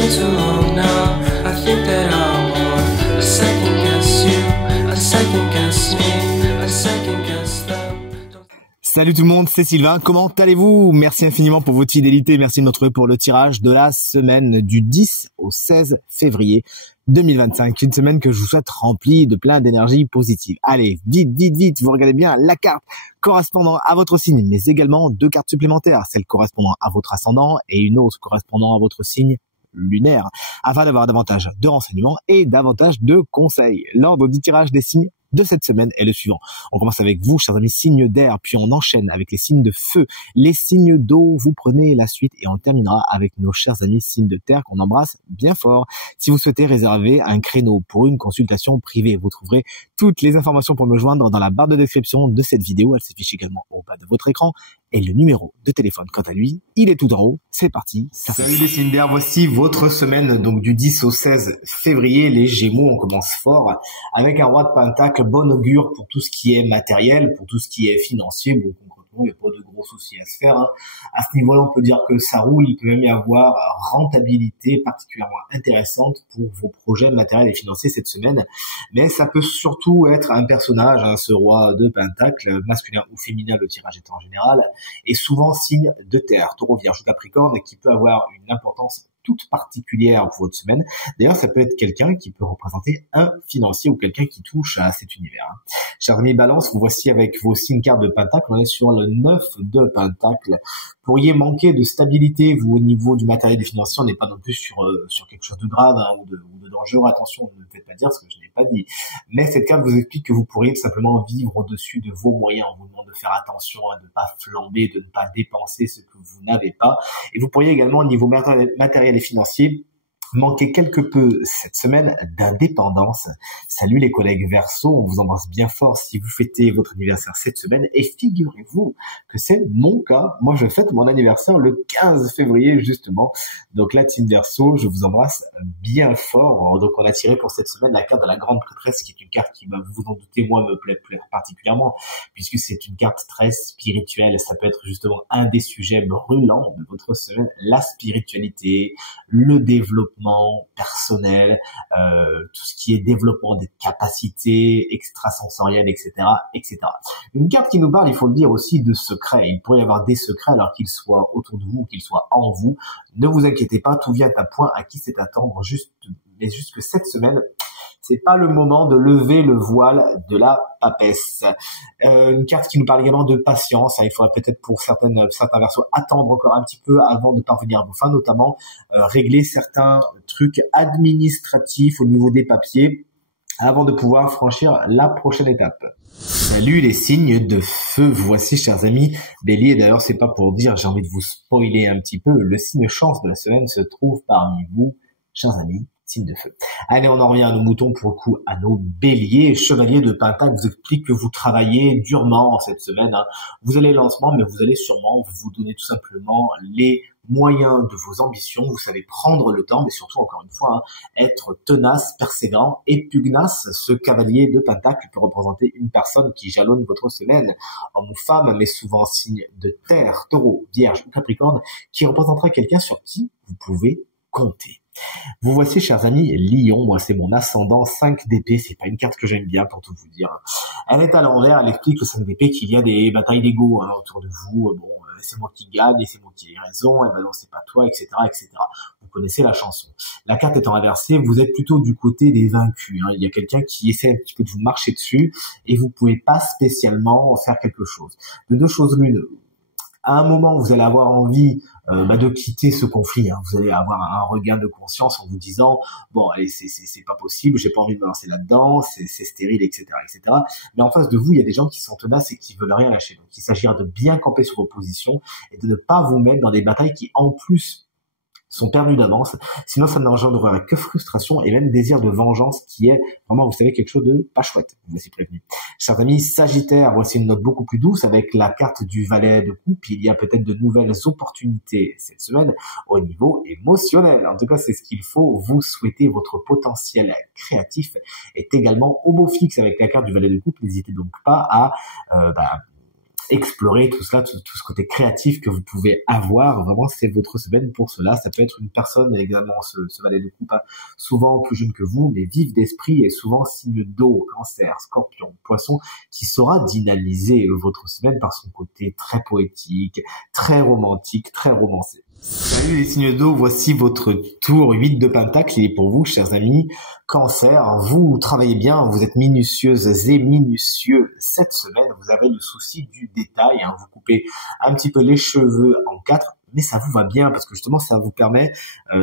been too long now. I think that I want a second guess you, a second guess me, a second guess them. Salut tout le monde, c'est Sylvain, comment allez-vous? Merci infiniment pour votre fidélité, merci de nous retrouver pour le tirage de la semaine du 10 au 16 février 2025. Une semaine que je vous souhaite remplie de plein d'énergie positive. Allez, vite, vous regardez bien la carte correspondant à votre signe, mais également deux cartes supplémentaires, celle correspondant à votre ascendant et une autre correspondant à votre signe lunaire, afin d'avoir davantage de renseignements et davantage de conseils. L'ordre du tirage des signes de cette semaine est le suivant. On commence avec vous, chers amis, signes d'air, puis on enchaîne avec les signes de feu, les signes d'eau, vous prenez la suite et on terminera avec nos chers amis signes de terre qu'on embrasse bien fort. Si vous souhaitez réserver un créneau pour une consultation privée, vous trouverez toutes les informations pour me joindre dans la barre de description de cette vidéo. Elle s'affiche également au bas de votre écran et le numéro de téléphone, quant à lui, il est tout en haut. C'est parti. Salut les signes d'air, voici votre semaine donc du 10 au 16 février. Les Gémeaux, on commence fort avec un roi de pentacle, bon augure pour tout ce qui est matériel, pour tout ce qui est financier. Bon, concrètement, il n'y a pas de gros soucis à se faire, hein. À ce niveau-là, on peut dire que ça roule. Il peut même y avoir rentabilité particulièrement intéressante pour vos projets matériels et financiers cette semaine. Mais ça peut surtout être un personnage, hein, ce roi de pentacle, masculin ou féminin, le tirage est en général, et souvent signe de terre, taureau, vierge ou capricorne, qui peut avoir une importance toute particulière pour votre semaine. D'ailleurs, ça peut être quelqu'un qui peut représenter un financier ou quelqu'un qui touche à cet univers, hein. Chers amis Balance, vous voici avec vos 5 cartes de pentacle. On est sur le 9 de pentacle. Pourriez manquer de stabilité, vous, au niveau du matériel et financier. On n'est pas non plus sur quelque chose de grave, hein, ou de dangereux. Attention, ne me faites pas dire ce que je n'ai pas dit. Mais cette carte vous explique que vous pourriez tout simplement vivre au-dessus de vos moyens. On vous demande de faire attention à ne pas flamber, de ne pas dépenser ce que vous n'avez pas. Et vous pourriez également, au niveau matériel et financier, manquer quelque peu cette semaine d'indépendance. Salut les collègues Verseau, on vous embrasse bien fort si vous fêtez votre anniversaire cette semaine, et figurez-vous que c'est mon cas. Moi, je fête mon anniversaire le 15 février justement. Donc la team Verseau, je vous embrasse bien fort. Donc on a tiré pour cette semaine la carte de la grande prêtresse, qui est une carte qui, vous en doutez, moi, me plaît particulièrement, puisque c'est une carte très spirituelle. Ça peut être justement un des sujets brûlants de votre semaine, la spiritualité, le développement personnel, tout ce qui est développement des capacités extrasensorielles, etc., etc. Une carte qui nous parle, il faut le dire aussi, de secrets. Il pourrait y avoir des secrets, alors qu'ils soient autour de vous ou qu'ils soient en vous. Ne vous inquiétez pas, tout vient à point. À qui c'est attendre, mais juste que cette semaine, c'est pas le moment de lever le voile de la papesse. Une carte qui nous parle également de patience, hein. Il faudra peut-être pour certains versos attendre encore un petit peu avant de parvenir à vos fins, notamment régler certains trucs administratifs au niveau des papiers avant de pouvoir franchir la prochaine étape. Salut les signes de feu, voici chers amis Bélier. D'ailleurs, c'est pas pour dire, j'ai envie de vous spoiler un petit peu, le signe chance de la semaine se trouve parmi vous, chers amis, signe de feu. Allez, on en revient à nos moutons, pour le coup, à nos béliers. Chevalier de pentacle vous explique que vous travaillez durement cette semaine, hein. Vous allez lancement, mais vous allez sûrement vous donner tout simplement les moyens de vos ambitions. Vous savez prendre le temps, mais surtout, encore une fois, hein, être tenace, persévérant et pugnace. Ce cavalier de pentacle peut représenter une personne qui jalonne votre semaine, homme ou femme, mais souvent signe de terre, taureau, vierge ou capricorne, qui représentera quelqu'un sur qui vous pouvez compter. Vous voici, chers amis, Lion. Moi, c'est mon ascendant 5 d'épée. C'est pas une carte que j'aime bien, pour tout vous dire. Elle est à l'envers. Elle explique, le 5 d'épée, qu'il y a des batailles d'ego, hein, autour de vous. Bon, c'est moi qui gagne et c'est moi qui ai raison. Et ben non, c'est pas toi, etc., etc. Vous connaissez la chanson. La carte étant inversée, vous êtes plutôt du côté des vaincus, hein. Il y a quelqu'un qui essaie un petit peu de vous marcher dessus et vous pouvez pas spécialement faire quelque chose. De deux choses l'une. À un moment, vous allez avoir envie de quitter ce conflit, hein. Vous allez avoir un regain de conscience en vous disant bon, allez, c'est pas possible, j'ai pas envie de me lancer là-dedans, c'est stérile, etc., etc. Mais en face de vous, il y a des gens qui sont tenaces et qui veulent rien lâcher. Donc, il s'agira de bien camper sur vos positions et de ne pas vous mettre dans des batailles qui, en plus, sont perdus d'avance, sinon ça n'engendrera que frustration et même désir de vengeance, qui est vraiment, vous savez, quelque chose de pas chouette. Je vous ai prévenu. Chers amis Sagittaire, voici une note beaucoup plus douce avec la carte du valet de coupe. Il y a peut-être de nouvelles opportunités cette semaine au niveau émotionnel. En tout cas, c'est ce qu'il faut vous souhaiter. Votre potentiel créatif est également au beau fixe avec la carte du valet de coupe. N'hésitez donc pas à explorer tout cela, tout ce côté créatif que vous pouvez avoir. Vraiment, c'est votre semaine pour cela. Ça peut être une personne également, ce valet de coupe, hein, souvent plus jeune que vous, mais vif d'esprit et souvent signe d'eau, cancer, scorpion, poisson, qui saura dynamiser votre semaine par son côté très poétique, très romantique, très romancé. Salut les signes d'eau, voici votre tour 8 de pentacle. Il est pour vous, chers amis. Cancer, vous travaillez bien, vous êtes minutieuses et minutieux cette semaine. Vous avez le souci du détail, hein. Vous coupez un petit peu les cheveux en quatre, mais ça vous va bien parce que justement ça vous permet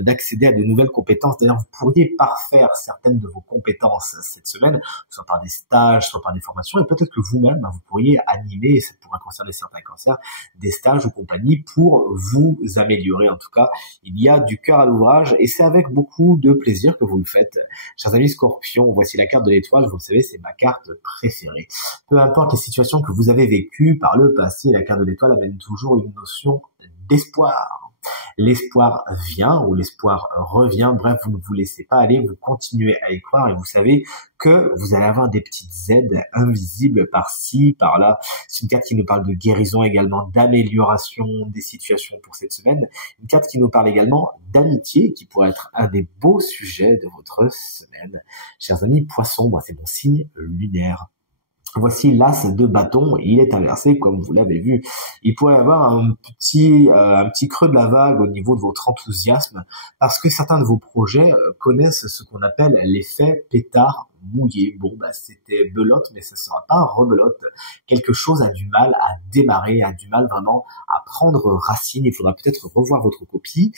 d'accéder à de nouvelles compétences. D'ailleurs, vous pourriez parfaire certaines de vos compétences cette semaine, soit par des stages, soit par des formations, et peut-être que vous-même, vous pourriez animer, et ça pourrait concerner certains cancers, des stages ou compagnie pour vous améliorer. En tout cas, il y a du cœur à l'ouvrage et c'est avec beaucoup de plaisir que vous le faites. Chers amis Scorpions, voici la carte de l'étoile. Vous le savez, c'est ma carte préférée. Peu importe les situations que vous avez vécues par le passé, la carte de l'étoile amène toujours une notion d'espoir. L'espoir vient ou l'espoir revient. Bref, vous ne vous laissez pas aller, vous continuez à y croire et vous savez que vous allez avoir des petites aides invisibles par-ci, par-là. C'est une carte qui nous parle de guérison également, d'amélioration des situations pour cette semaine. Une carte qui nous parle également d'amitié, qui pourrait être un des beaux sujets de votre semaine. Chers amis, Poissons, c'est mon signe lunaire. Voici l'as de bâton, il est inversé comme vous l'avez vu. Il pourrait y avoir un petit creux de la vague au niveau de votre enthousiasme parce que certains de vos projets connaissent ce qu'on appelle l'effet pétard mouillé. C'était belote, mais ça sera pas rebelote. Quelque chose a du mal à démarrer, a du mal vraiment à prendre racine. Il faudra peut-être revoir votre copie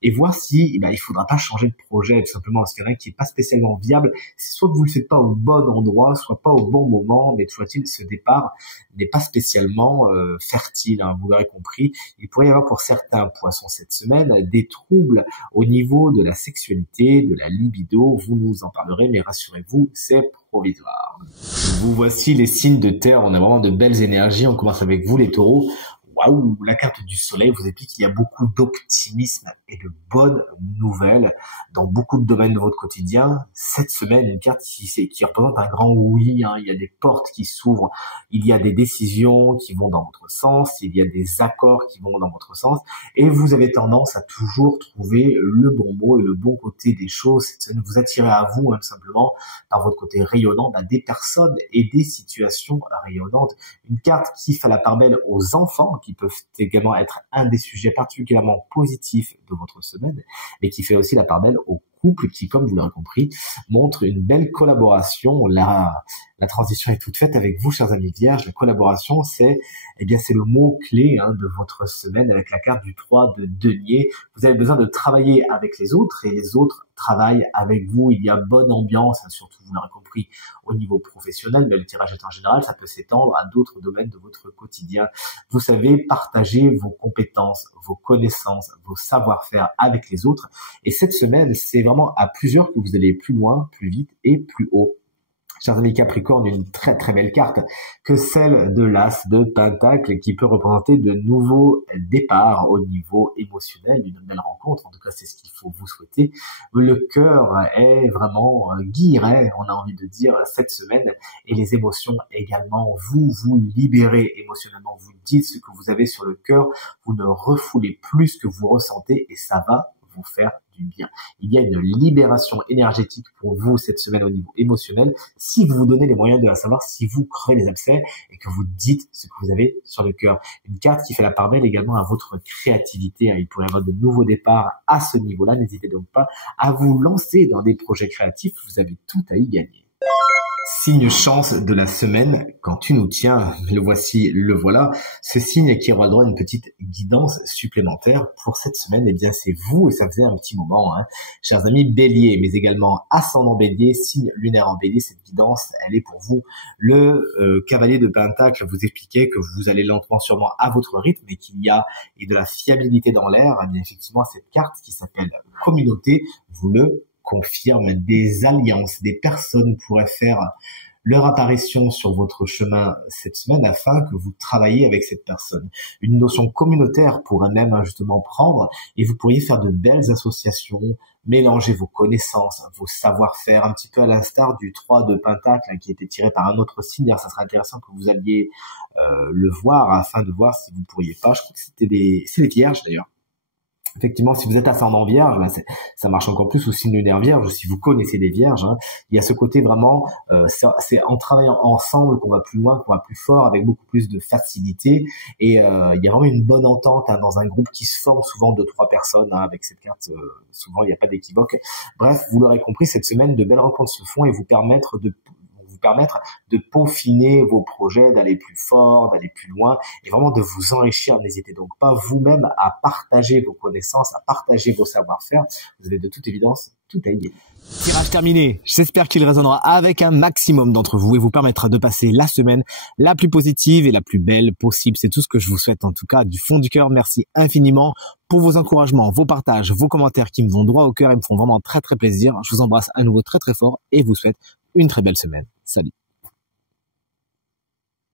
et voir si il faudra pas changer de projet tout simplement parce qu'il y en a qui est pas spécialement viable. C'est soit que vous le faites pas au bon endroit, soit pas au bon moment, mais toujours est-il, ce départ n'est pas spécialement fertile, hein, vous l'aurez compris. Il pourrait y avoir pour certains poissons cette semaine des troubles au niveau de la sexualité, de la libido. Vous nous en parlerez, mais rassurez-vous, c'est provisoire. Vous voici les signes de terre. On a vraiment de belles énergies. On commence avec vous, les taureaux. Waouh, la carte du soleil vous explique qu'il y a beaucoup d'optimisme et de bonnes nouvelles dans beaucoup de domaines de votre quotidien. Cette semaine, une carte qui représente un grand oui, hein. Il y a des portes qui s'ouvrent, il y a des décisions qui vont dans votre sens, il y a des accords qui vont dans votre sens, et vous avez tendance à toujours trouver le bon mot et le bon côté des choses. Cette semaine, vous attirez à vous, hein, tout simplement, par votre côté rayonnant, des personnes et des situations rayonnantes. Une carte qui fait la part belle aux enfants, qui peuvent également être un des sujets particulièrement positifs de votre semaine, mais qui fait aussi la part belle aux couples qui, comme vous l'aurez compris, montre une belle collaboration. La transition est toute faite avec vous, chers amis vierges. La collaboration, c'est le mot-clé, hein, de votre semaine avec la carte du 3 de denier. Vous avez besoin de travailler avec les autres et les autres travaillent avec vous. Il y a bonne ambiance, hein, surtout, vous l'aurez compris, au niveau professionnel, mais le tirage est en général, ça peut s'étendre à d'autres domaines de votre quotidien. Vous savez partager vos compétences, vos connaissances, vos savoir-faire avec les autres. Et cette semaine, c'est vraiment à plusieurs que vous allez plus loin, plus vite et plus haut. Chers amis Capricorne, une très très belle carte que celle de l'as de pentacle qui peut représenter de nouveaux départs au niveau émotionnel, une belle rencontre. En tout cas, c'est ce qu'il faut vous souhaiter. Le cœur est vraiment guiré, on a envie de dire, cette semaine, et les émotions également. Vous libérez émotionnellement, vous dites ce que vous avez sur le cœur, vous ne refoulez plus ce que vous ressentez et ça va vous faire du bien. Il y a une libération énergétique pour vous cette semaine au niveau émotionnel si vous vous donnez les moyens de la savoir, si vous creusez les abcès et que vous dites ce que vous avez sur le cœur. Une carte qui fait la part belle également à votre créativité. Il pourrait y avoir de nouveaux départs à ce niveau-là. N'hésitez donc pas à vous lancer dans des projets créatifs. Vous avez tout à y gagner. Signe chance de la semaine, quand tu nous tiens, le voici, le voilà. Ce signe qui aura droit à une petite guidance supplémentaire pour cette semaine, c'est vous, et ça faisait un petit moment, hein. Chers amis Bélier, mais également ascendant Bélier, signe lunaire en Bélier, cette guidance, elle est pour vous. Le cavalier de Pentacle vous expliquait que vous allez lentement sûrement à votre rythme et qu'il y a de la fiabilité dans l'air. Effectivement, cette carte qui s'appelle communauté vous le confirme. Des alliances, des personnes pourraient faire leur apparition sur votre chemin cette semaine afin que vous travailliez avec cette personne. Une notion communautaire pourrait même justement prendre et vous pourriez faire de belles associations, mélanger vos connaissances, vos savoir-faire, un petit peu à l'instar du 3 de Pentacle qui était tiré par un autre signe. D'ailleurs, ça serait intéressant que vous alliez le voir afin de voir si vous pourriez pas. Je crois que c'est les Vierges d'ailleurs. Effectivement, si vous êtes ascendant vierge, ben ça marche encore plus, ou signe lunaire vierge, ou si vous connaissez des vierges, hein, il y a ce côté vraiment, c'est en travaillant ensemble qu'on va plus loin, qu'on va plus fort, avec beaucoup plus de facilité, et il y a vraiment une bonne entente hein, dans un groupe qui se forme souvent de 3 personnes, hein, avec cette carte, souvent il n'y a pas d'équivoque. Bref, vous l'aurez compris, cette semaine, de belles rencontres se font et vous permettre de peaufiner vos projets, d'aller plus fort, d'aller plus loin et vraiment de vous enrichir. N'hésitez donc pas vous-même à partager vos connaissances, à partager vos savoir-faire. Vous avez de toute évidence tout à y gagner. Tirage terminé. J'espère qu'il résonnera avec un maximum d'entre vous et vous permettra de passer la semaine la plus positive et la plus belle possible. C'est tout ce que je vous souhaite en tout cas du fond du cœur. Merci infiniment pour vos encouragements, vos partages, vos commentaires qui me vont droit au cœur et me font vraiment très très plaisir. Je vous embrasse à nouveau très très fort et vous souhaite une très belle semaine. Salut.